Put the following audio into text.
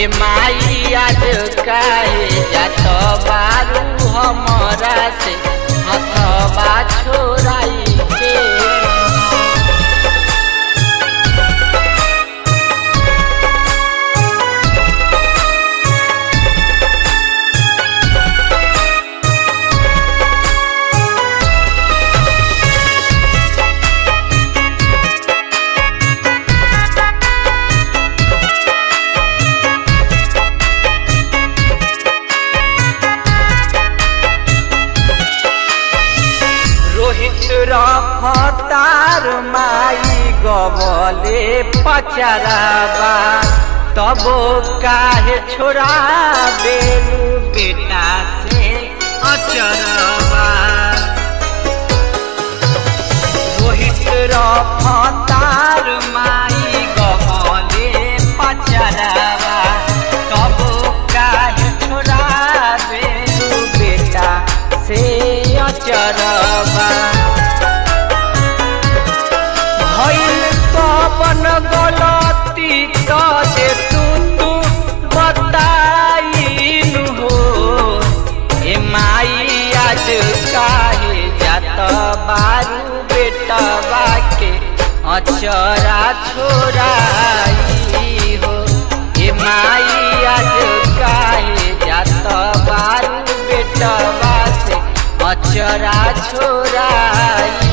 ए माई आज काहे जात बारू हमरा से हथवा छोड़ाई के। रफ्तार माई गवले पचराबा तब काहे छोड़ा बेलू बेटा से अचरबा। रोहित रफ्तार माई गवले पचराबा तब काहे छोड़ा बेलू बेटा से अचरबा। कवन गलती तो दे तू बताइनु हो ए माई आज काहे जात बारू बेटवा के अचरा छोड़ाई हो। ए माई आज काहे जात बारू बेटवा से अचरा छोड़ाई।